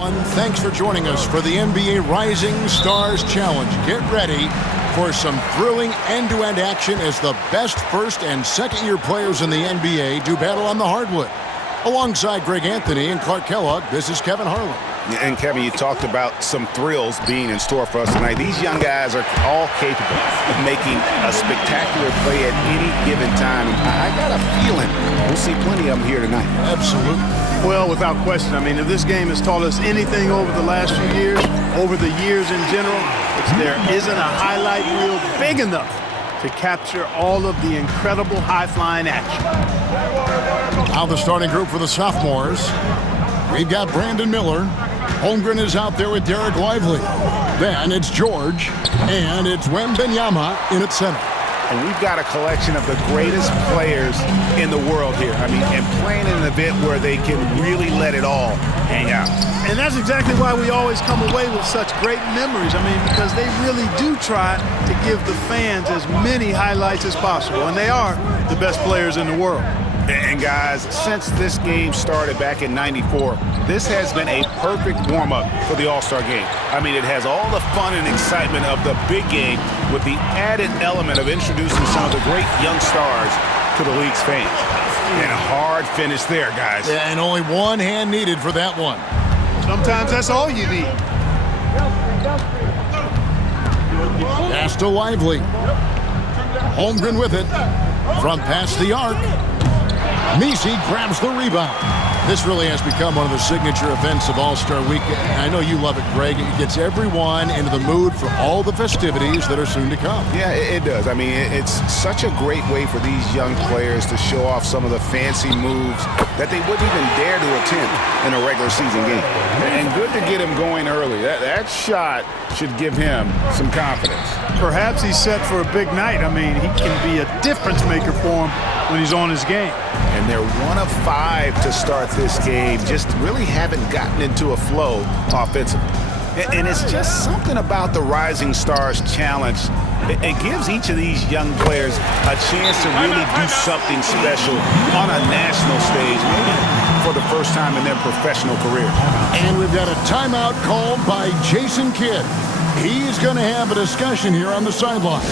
Thanks for joining us for the NBA Rising Stars Challenge. Get ready for some thrilling end-to-end action as the best first and second-year players in the NBA do battle on the hardwood. Alongside Greg Anthony and Clark Kellogg, this is Kevin Harlan. And Kevin, you talked about some thrills being in store for us tonight. These young guys are all capable of making a spectacular play at any given time. I got a feeling we'll see plenty of them here tonight. Absolutely. Well, without question. I mean, if this game has taught us anything over the last few years, over the years in general, it's there isn't a highlight reel big enough to capture all of the incredible high-flying action. Now the starting group for the sophomores. We've got Brandon Miller. Holmgren is out there with Derek Lively. Then it's George, and it's Wembanyama in at center. And we've got a collection of the greatest players in the world here. I mean, and playing in an event where they can really let it all hang out. And that's exactly why we always come away with such great memories. I mean, because they really do try to give the fans as many highlights as possible. And they are the best players in the world. And guys, since this game started back in '94, this has been a perfect warm-up for the All-Star game. I mean, it has all the fun and excitement of the big game with the added element of introducing some of the great young stars to the league's fans. And a hard finish there, guys. Yeah, and only one hand needed for that one. Sometimes that's all you need. Pass to Lively. Holmgren with it. From past the arc. Messi grabs the rebound. This really has become one of the signature events of All-Star Weekend. I know you love it, Greg. It gets everyone into the mood for all the festivities that are soon to come. Yeah, it does. I mean, it's such a great way for these young players to show off some of the fancy moves that they wouldn't even dare to attempt in a regular season game. And good to get him going early. That shot should give him some confidence. Perhaps he's set for a big night. I mean, he can be a difference maker for him when he's on his game. And they're 1 of 5 to start this game. Just really haven't gotten into a flow offensively. And it's just something about the Rising Stars Challenge. It gives each of these young players a chance to really do something special on a national stage, maybe for the first time in their professional career. And we've got a timeout called by Jason Kidd. He's going to have a discussion here on the sideline.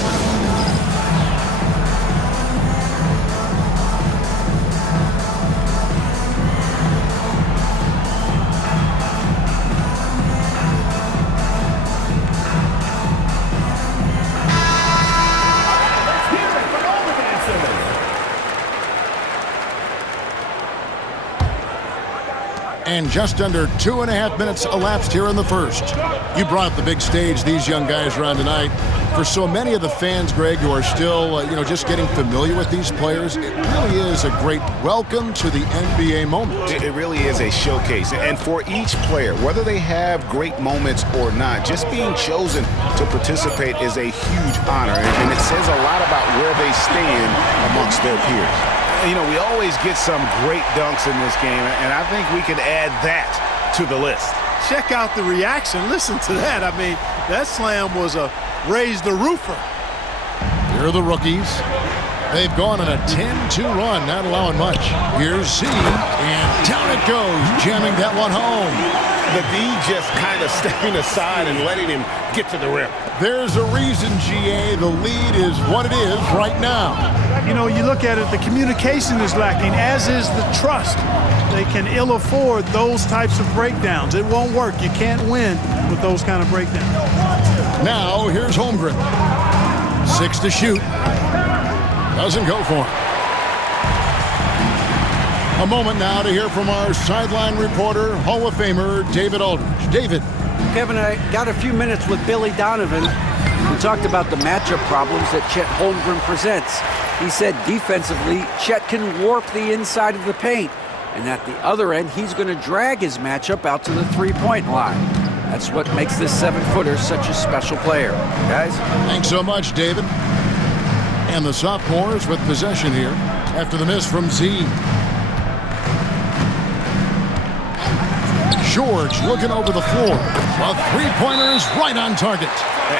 And just under 2.5 minutes elapsed here in the first. You brought up the big stage these young guys are on tonight. For so many of the fans, Greg, who are still, just getting familiar with these players, it really is a great welcome to the NBA moment. It really is a showcase. And for each player, whether they have great moments or not, just being chosen to participate is a huge honor. And it says a lot about where they stand amongst their peers. You know, we always get some great dunks in this game, and I think we can add that to the list. Check out the reaction. Listen to that. I mean, that slam was a raise the roofer. Here are the rookies. They've gone on a 10-2 run, not allowing much. Here's Z, and down it goes, jamming that one home. The D just kind of stepping aside and letting him get to the rim. There's a reason, GA, the lead is what it is right now. You know, you look at it, the communication is lacking, as is the trust. They can ill afford those types of breakdowns. It won't work. You can't win with those kind of breakdowns. Now, here's Holmgren. 6 to shoot. Doesn't go for him. A moment now to hear from our sideline reporter, Hall of Famer David Aldridge. David. Kevin, I got a few minutes with Billy Donovan. We talked about the matchup problems that Chet Holmgren presents. He said defensively, Chet can warp the inside of the paint. And at the other end, he's going to drag his matchup out to the three-point line. That's what makes this 7-footer such a special player. Guys? Thanks so much, David. And the sophomores with possession here after the miss from Z. George looking over the floor. A three-pointer is right on target.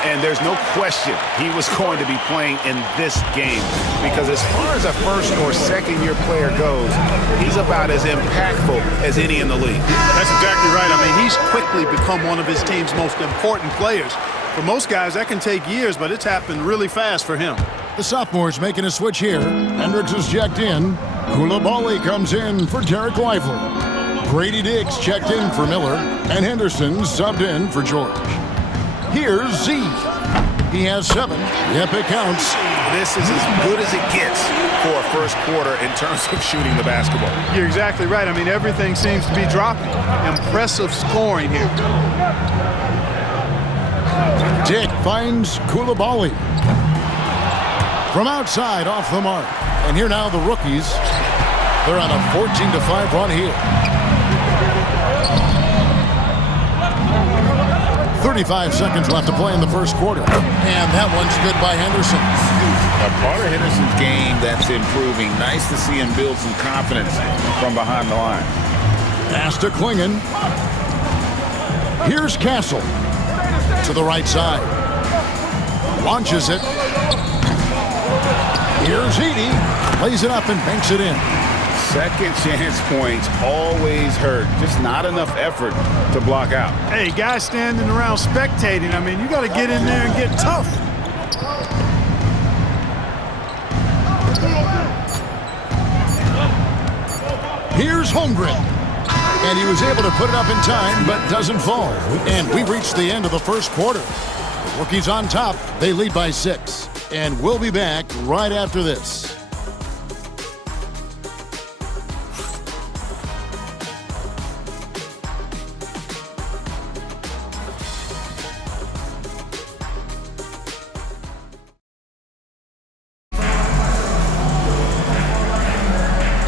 And there's no question he was going to be playing in this game, because as far as a first or second-year player goes, he's about as impactful as any in the league. That's exactly right. I mean, he's quickly become one of his team's most important players. For most guys, that can take years, but it's happened really fast for him. The sophomore's making a switch here. Hendricks is checked in. Koulibaly comes in for Derek Lively. Grady Diggs checked in for Miller, and Henderson subbed in for George. Here's Z. He has 7. Yep, it counts. This is as good as it gets for a first quarter in terms of shooting the basketball. You're exactly right. I mean, everything seems to be dropping. Impressive scoring here. Dick finds Koulibaly. From outside, off the mark. And here now the rookies. They're on a 14-5 run here. 35 seconds left to play in the first quarter. And that one's good by Henderson. A part of Henderson's game that's improving. Nice to see him build some confidence from behind the line. Pass to Klingon. Here's Castle. To the right side. Launches it. Here's Edey. Plays it up and banks it in. Second chance points always hurt. Just not enough effort to block out. Hey, guys standing around spectating, I mean, you got to get in there and get tough. Here's Holmgren. And he was able to put it up in time, but doesn't fall. And we've reached the end of the first quarter. The rookies on top. They lead by 6. And we'll be back right after this.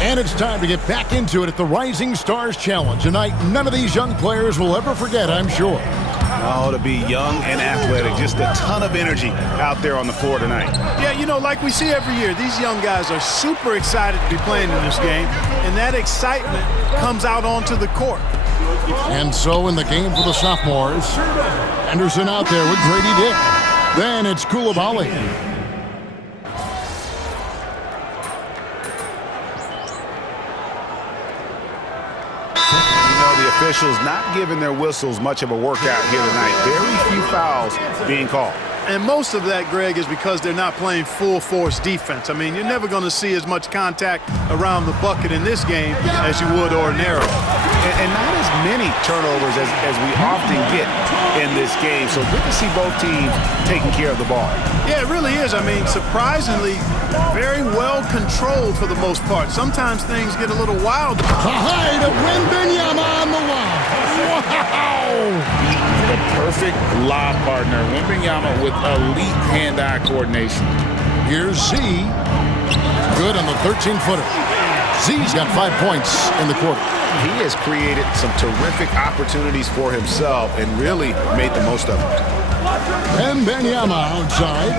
And it's time to get back into it at the Rising Stars Challenge. A night none of these young players will ever forget, I'm sure. Oh, to be young and athletic. Just a ton of energy out there on the floor tonight. Yeah, you know, like we see every year, these young guys are super excited to be playing in this game, and that excitement comes out onto the court. And so in the game for the sophomores, Henderson out there with Grady Dick. Then it's Koulibaly. Officials not giving their whistles much of a workout here tonight. Very few fouls being called. And most of that, Greg, is because they're not playing full-force defense. I mean, you're never going to see as much contact around the bucket in this game as you would ordinarily. And not as many turnovers as we often get in this game. So good to see both teams taking care of the ball. Yeah, it really is. I mean, surprisingly, very well controlled for the most part. Sometimes things get a little wild. Hi to Wembanyama on the wall. Wow! The perfect lob partner. Wembanyama with elite hand-eye coordination. Here's Z. Good on the 13-footer. Z's got 5 points in the quarter. He has created some terrific opportunities for himself and really made the most of them. Wembanyama outside.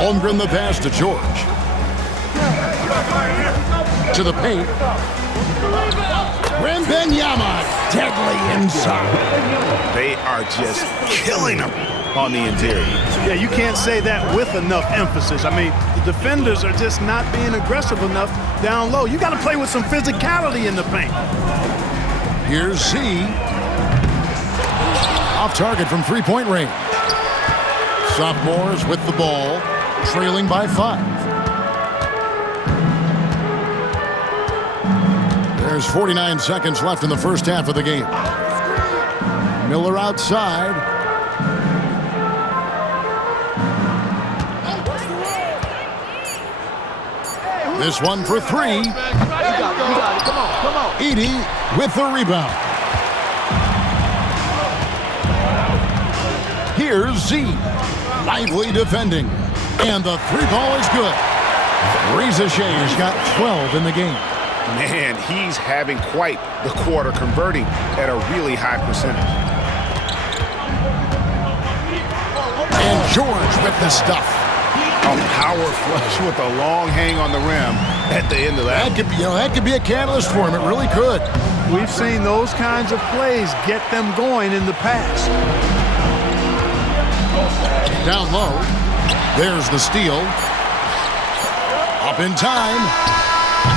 Holmgren the pass to George. To the paint. Wembanyama deadly inside. They are just killing him on the interior. Yeah, you can't say that with enough emphasis. I mean, the defenders are just not being aggressive enough down low. You got to play with some physicality in the paint. Here's Z. Off target from three-point range. Sophomores with the ball, trailing by 5. There's 49 seconds left in the first half of the game. Miller outside. This one for 3. Edey with the rebound. Here's Z. Lively defending. And the 3-ball is good. Reza Shay's got 12 in the game. Man, he's having quite the quarter, converting at a really high percentage. And George with the stuff. A power flush with a long hang on the rim at the end of that. That could be a catalyst for him. It really could. We've seen those kinds of plays get them going in the past. Down low. There's the steal. Up in time.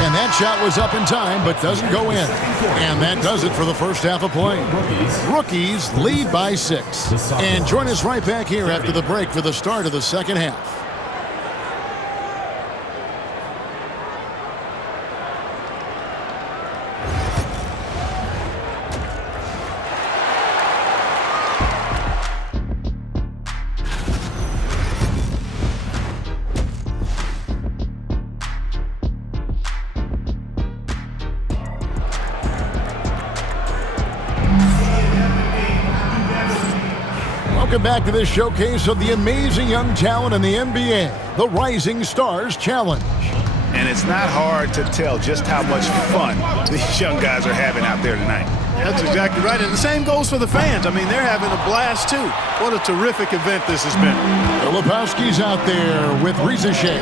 And that shot was up in time, but doesn't go in. And that does it for the first half of play. Rookies lead by 6. And join us right back here after the break for the start of the second half. Welcome back to this showcase of the amazing young talent in the NBA, the Rising Stars Challenge. And it's not hard to tell just how much fun these young guys are having out there tonight. That's exactly right, and the same goes for the fans. I mean, they're having a blast, too. What a terrific event this has been. Lebowski's out there with Reza Shea.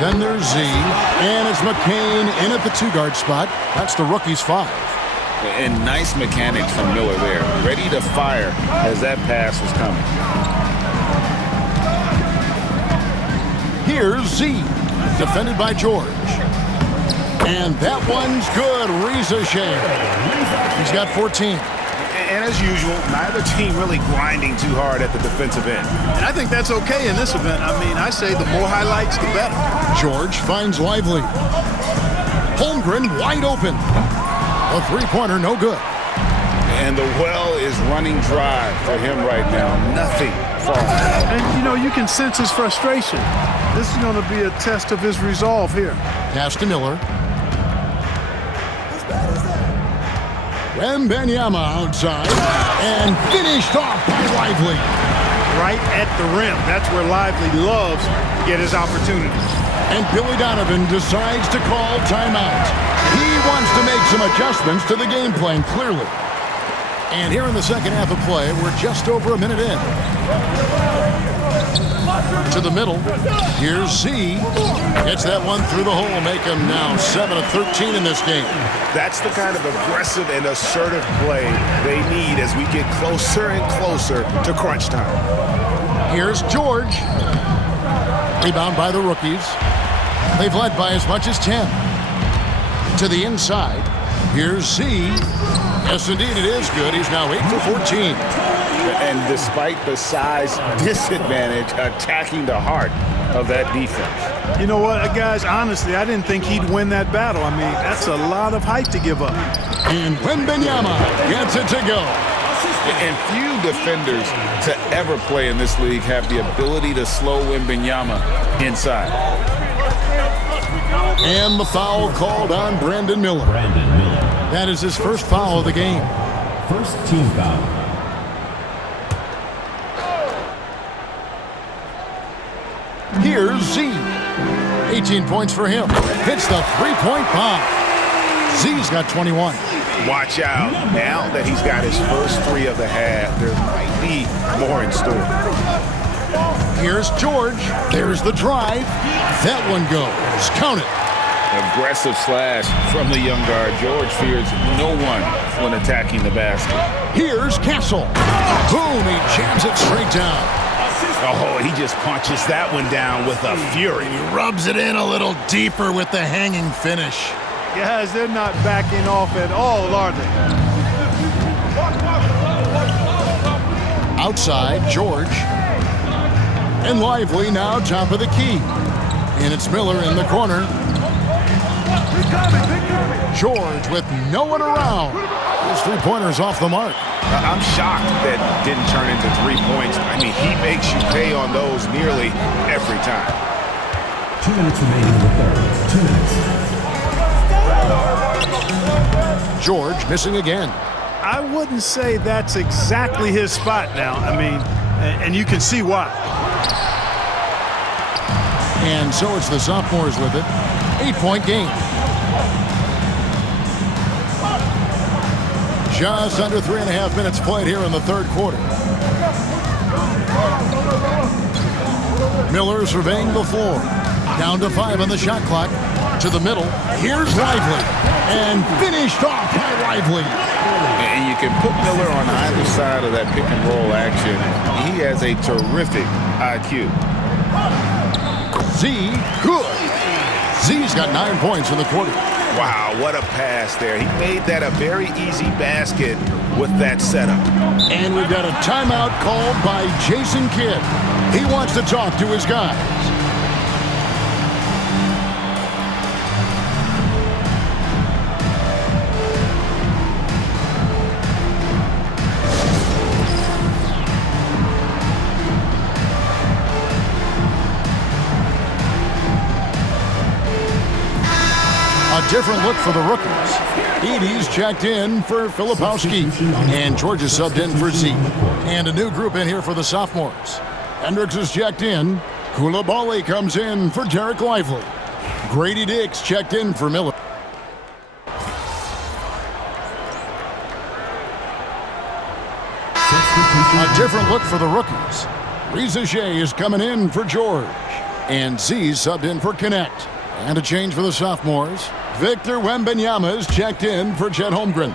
Then there's Z, and it's McCain in at the 2-guard spot. That's the rookie's 5. And nice mechanics from Miller there. Ready to fire as that pass was coming. Here's Z, defended by George. And that one's good. Reza Shea. He's got 14. And as usual, neither team really grinding too hard at the defensive end. And I think that's okay in this event. I mean, I say the more highlights, the better. George finds Lively. Holmgren wide open. A three-pointer, no good. And the well is running dry for him right now. Nothing falling. And, you know, you can sense his frustration. This is going to be a test of his resolve here. Pass to Miller. Wembanyama outside. And finished off by Lively. Right at the rim. That's where Lively loves to get his opportunity. And Billy Donovan decides to call timeout. He wants to make some adjustments to the game plan, clearly. And here in the second half of play, we're just over a minute in. To the middle. Here's Z. Gets that one through the hole, make him now 7 of 13 in this game. That's the kind of aggressive and assertive play they need as we get closer and closer to crunch time. Here's George. Rebound by the rookies. They've led by as much as 10. To the inside. Here's Z. Yes, indeed, it is good. He's now 8 for 14. And despite the size disadvantage, attacking the heart of that defense. You know what, guys? Honestly, I didn't think he'd win that battle. I mean, that's a lot of height to give up. And Wembanyama gets it to go. And few defenders to ever play in this league have the ability to slow Wembanyama inside. And the foul called on Brandon Miller. That is his first foul of the game. First team foul. Here's Z. 18 points for him. Hits the three-point bomb. Z's got 21. Watch out. Now that he's got his first 3 of the half, there might be more in store. Here's George. There's the drive. That one goes. Count it. Aggressive slash from the young guard. George fears no one when attacking the basket. Here's Castle. Boom, he jams it straight down. Oh, he just punches that one down with a fury. He rubs it in a little deeper with the hanging finish. Guys, they're not backing off at all, are they? Outside, George. And Lively now top of the key. And it's Miller in the corner. George with no one around. His three-pointer's off the mark. I'm shocked that didn't turn into 3 points. I mean, he makes you pay on those nearly every time. 2 minutes remaining in the third. 2 minutes. George missing again. I wouldn't say that's exactly his spot now. I mean, and you can see why. And so it's the sophomores with it. 8-point game. Just under 3.5 minutes played here in the third quarter. Miller surveying the floor. Down to 5 on the shot clock. To the middle. Here's Lively. And finished off by Lively. And you can put Miller on either side of that pick and roll action. He has a terrific IQ. Z, good. Z's got 9 points in the quarter. Wow, what a pass there. He made that a very easy basket with that setup. And we've got a timeout called by Jason Kidd. He wants to talk to his guys. A different look for the rookies. Edey's checked in for Filipowski. And George is subbed in for Z. And a new group in here for the sophomores. Hendricks is checked in. Koulibaly comes in for Derek Lively. Grady Dix checked in for Miller. A different look for the rookies. Reza Shea is coming in for George. And Z's subbed in for Connect. And a change for the sophomores. Victor Wembanyama is checked in for Chet Holmgren.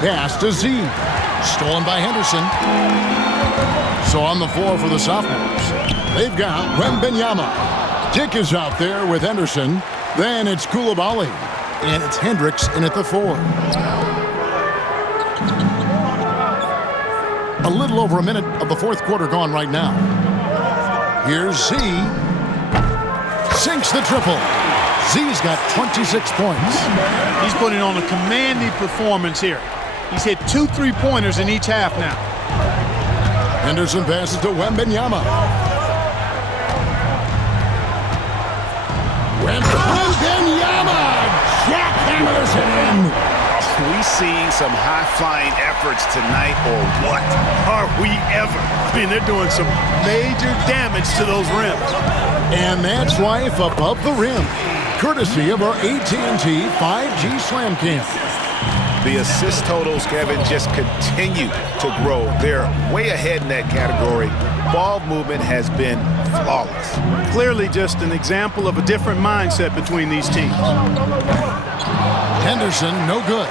Pass to Z. Stolen by Henderson. So on the floor for the sophomores, they've got Wembanyama. Dick is out there with Henderson. Then it's Koulibaly. And it's Hendricks in at the 4. A little over a minute of the fourth quarter gone right now. Here's Z. Sinks the triple. Z's got 26 points. He's putting on a commanding performance here. He's hit 2 3-pointers in each half now. Henderson passes to Wembanyama. Wembanyama! Jackhammers it in. Are we seeing some high-flying efforts tonight, or what? Are we ever? I mean, they're doing some major damage to those rims. And that's life above the rim, courtesy of our AT&T 5G Slam Cam. The assist totals, Kevin, just continue to grow. They're way ahead in that category. Ball movement has been flawless. Clearly just an example of a different mindset between these teams. Henderson, no good.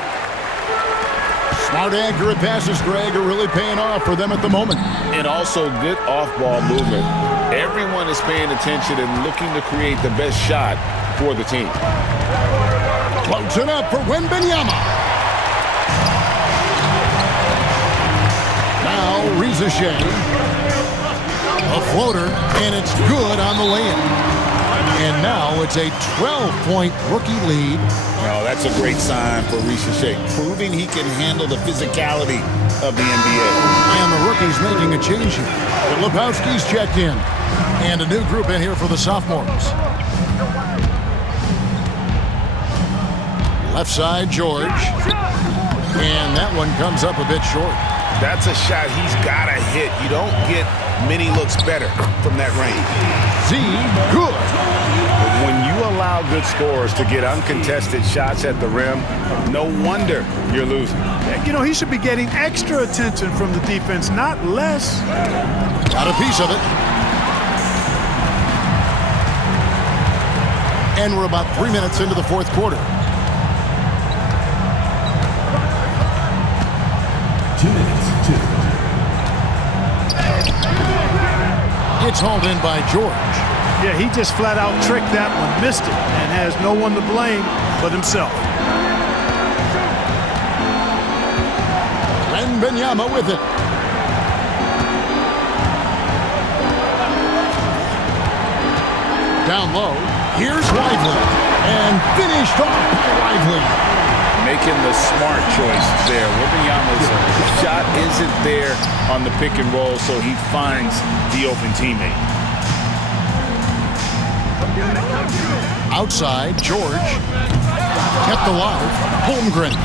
Smart, accurate passes, Greg, are really paying off for them at the moment. And also good off-ball movement. Everyone is paying attention and looking to create the best shot for the team. Floats it up for Wembanyama. Now Reza Shea. A floater, and it's good on the layup. And now it's a 12-point rookie lead. Well, that's a great sign for Reza Shea, proving he can handle the physicality of the NBA. And the rookie's making a change here. Filipowski's checked in. And a new group in here for the sophomores. Left side, George. And that one comes up a bit short. That's a shot he's got to hit. You don't get many looks better from that range. Z, good. When you allow good scorers to get uncontested shots at the rim, no wonder you're losing. You know, he should be getting extra attention from the defense, not less. Got a piece of it. And we're about 3 minutes into the fourth quarter. 2 minutes, 2. It's hauled in by George. Yeah, he just flat out tricked that one, missed it, and has no one to blame but himself. Wembanyama with it. Down low, here's Lively. And finished off by Lively. Making the smart choice there. Wembanyama's shot isn't there on the pick and roll, so he finds the open teammate. Outside, George. Kept alive. Holmgren.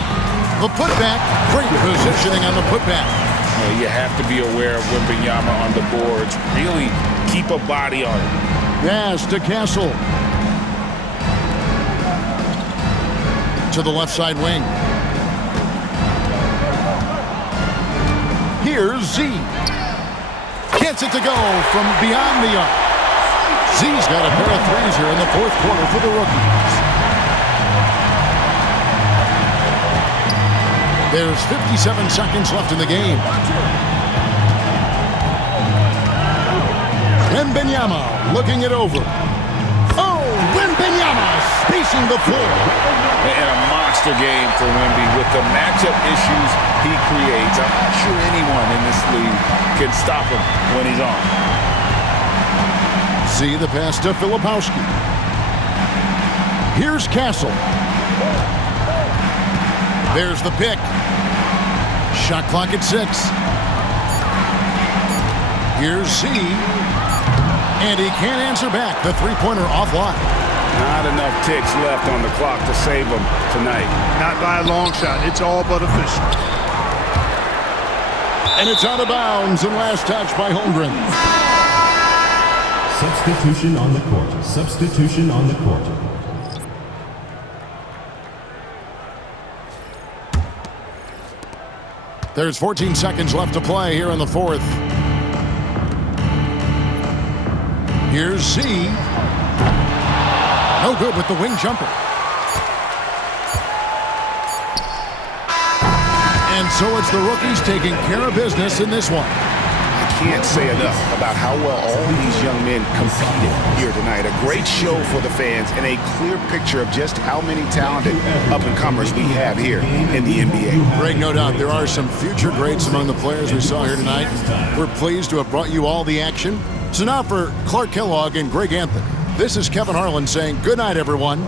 The putback. Great positioning on the putback. You have to be aware of Wembanyama on the boards. Really keep a body on it. Pass to Castle. To the left side wing. Here's Z. Gets it to go from beyond the arc. Z's got a pair of threes here in the fourth quarter for the rookies. There's 57 seconds left in the game. Wembanyama looking it over. Oh, Wembanyama spacing the floor. And a monster game for Wemby with the matchup issues he creates. I'm not sure anyone in this league can stop him when he's on. See the pass to Filipowski. Here's Castle. There's the pick. Shot clock at 6. Here's Z. And he can't answer back. The three-pointer offline. Not enough ticks left on the clock to save him tonight. Not by a long shot. It's all but official. And it's out of bounds and last touch by Holmgren. Substitution on the court. Substitution on the court. There's 14 seconds left to play here in the fourth. Here's Z. No good with the wing jumper. And so it's the rookies taking care of business in this one. I can't say enough about how well all these young men competed here tonight. A great show for the fans and a clear picture of just how many talented up-and-comers we have here in the NBA. Greg, no doubt there are some future greats among the players we saw here tonight. We're pleased to have brought you all the action. So now for Clark Kellogg and Greg Anthony, this is Kevin Harlan saying good night, everyone.